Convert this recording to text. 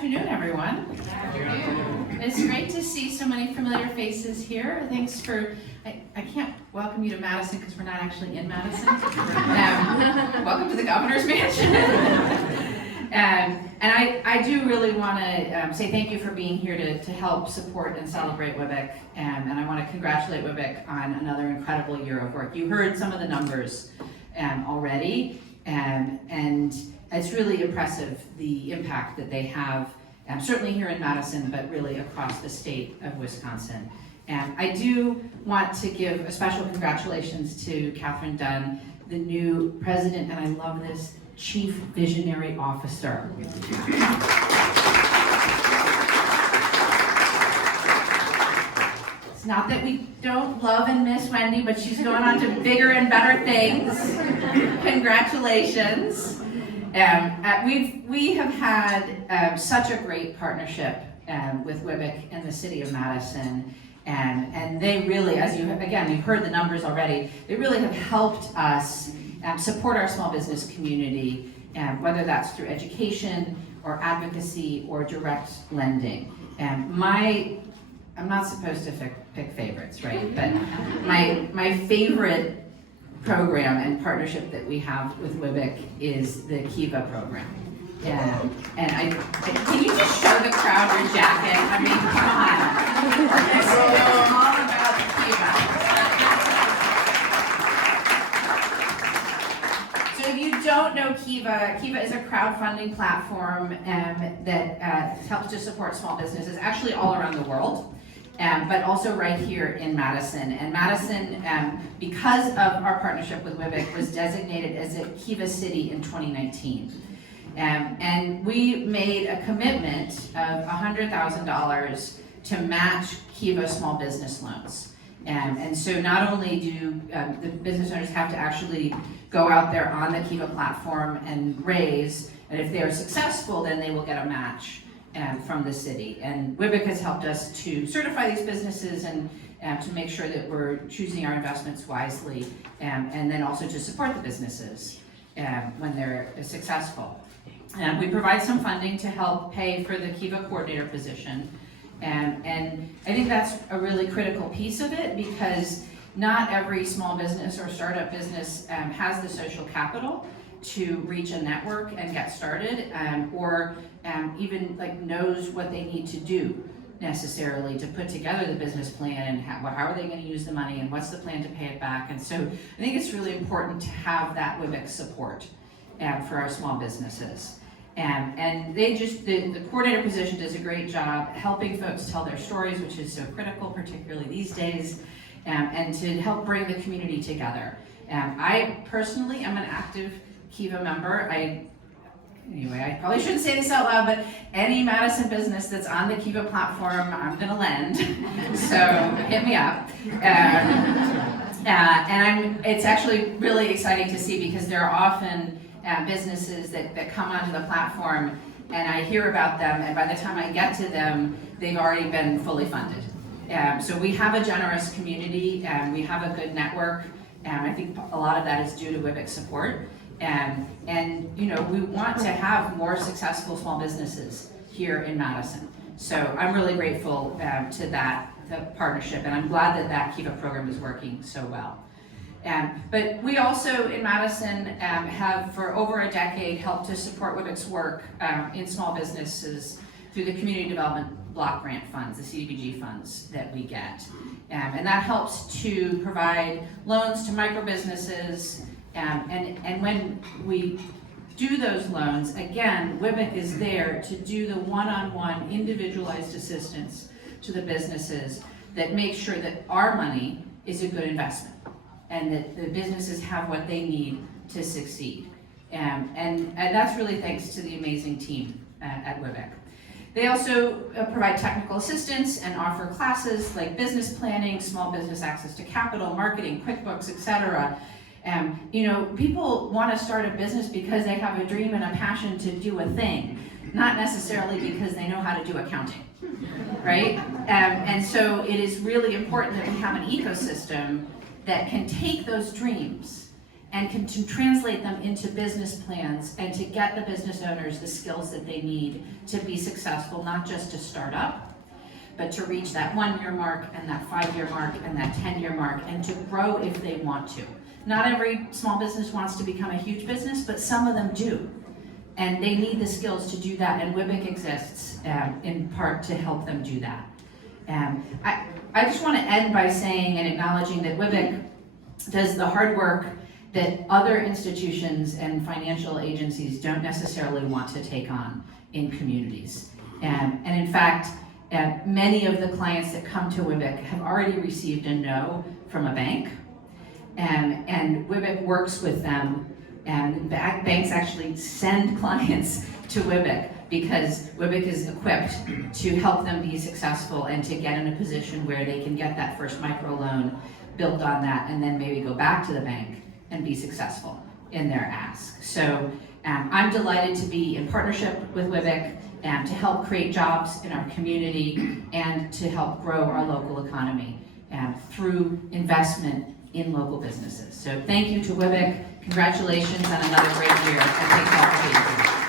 afternoon, everyone. Good afternoon. It's great to see so many familiar faces here. Thanks for, I can't welcome you to Madison because we're not actually in Madison. Welcome to the Governor's Mansion. And I do really want to say thank you for being here to help support and celebrate WWBIC. And I want to congratulate WWBIC on another incredible year of work. You heard some of the numbers already, and it's really impressive the impact that they have, certainly here in Madison, but really across the state of Wisconsin. And I do want to give a special congratulations to Catherine Dunn, the new president, and I love this, Chief Visionary Officer. It's not that we don't love and miss Wendy, but she's going on to bigger and better things. Congratulations. We have had such a great partnership with WWBIC and the city of Madison, and they really, as you've heard the numbers already, they really have helped us support our small business community, whether that's through education or advocacy or direct lending. I'm not supposed to pick favorites, right? But my favorite program and partnership that we have with WWBIC is the Kiva program. And can you just show the crowd your jacket? I mean, come on. This is all about Kiva. So if you don't know Kiva is a crowdfunding platform that helps to support small businesses actually all around the world. But also right here in Madison. And Madison, because of our partnership with WWBIC, was designated as a Kiva City in 2019. And we made a commitment of $100,000 to match Kiva small business loans. And so not only do the business owners have to actually go out there on the Kiva platform and raise, and if they're successful, then they will get a match from the city. And WWBIC has helped us to certify these businesses and to make sure that we're choosing our investments wisely, and then also to support the businesses when they're successful. We provide some funding to help pay for the Kiva coordinator position, and I think that's a really critical piece of it, because not every small business or startup business has the social capital to reach a network and get started, or even knows what they need to do necessarily to put together the business plan, and how are they going to use the money, and what's the plan to pay it back. And so I think it's really important to have that WWBIC support for our small businesses. And the coordinator position does a great job helping folks tell their stories, which is so critical, particularly these days, and to help bring the community together. I personally am an active Kiva member. Anyway, I probably shouldn't say this out loud, but any Madison business that's on the Kiva platform, I'm gonna lend. So hit me up. It's actually really exciting to see, because there are often businesses that come onto the platform, and I hear about them, and by the time I get to them, they've already been fully funded. So we have a generous community, and we have a good network. I think a lot of that is due to WWBIC support. And we want to have more successful small businesses here in Madison. So I'm really grateful to the partnership, and I'm glad that Kiva program is working so well. But we also in Madison have for over a decade helped to support WWBIC's work in small businesses through the Community Development Block Grant funds, the CDBG funds that we get. And that helps to provide loans to micro businesses. And when we do those loans, again, WWBIC is there to do the one-on-one individualized assistance to the businesses that make sure that our money is a good investment, and that the businesses have what they need to succeed. And that's really thanks to the amazing team at WWBIC. They also provide technical assistance and offer classes like business planning, small business access to capital, marketing, QuickBooks, etc. People want to start a business because they have a dream and a passion to do a thing, not necessarily because they know how to do accounting, right? And so it is really important that we have an ecosystem that can take those dreams and can to translate them into business plans and to get the business owners the skills that they need to be successful, not just to start up, but to reach that 1-year mark and that 5-year mark and that 10-year mark, and to grow if they want to. Not every small business wants to become a huge business, but some of them do. And they need the skills to do that, and WWBIC exists in part to help them do that. I just want to end by saying and acknowledging that WWBIC does the hard work that other institutions and financial agencies don't necessarily want to take on in communities. And in fact, many of the clients that come to WWBIC have already received a no from a bank, and WWBIC works with them, and banks actually send clients to WWBIC because WWBIC is equipped to help them be successful and to get in a position where they can get that first microloan, build on that, and then maybe go back to the bank and be successful in their ask. So I'm delighted to be in partnership with WWBIC to help create jobs in our community and to help grow our local economy through investment in local businesses. So thank you to WWBIC. Congratulations on another great year, and thanks all for being here.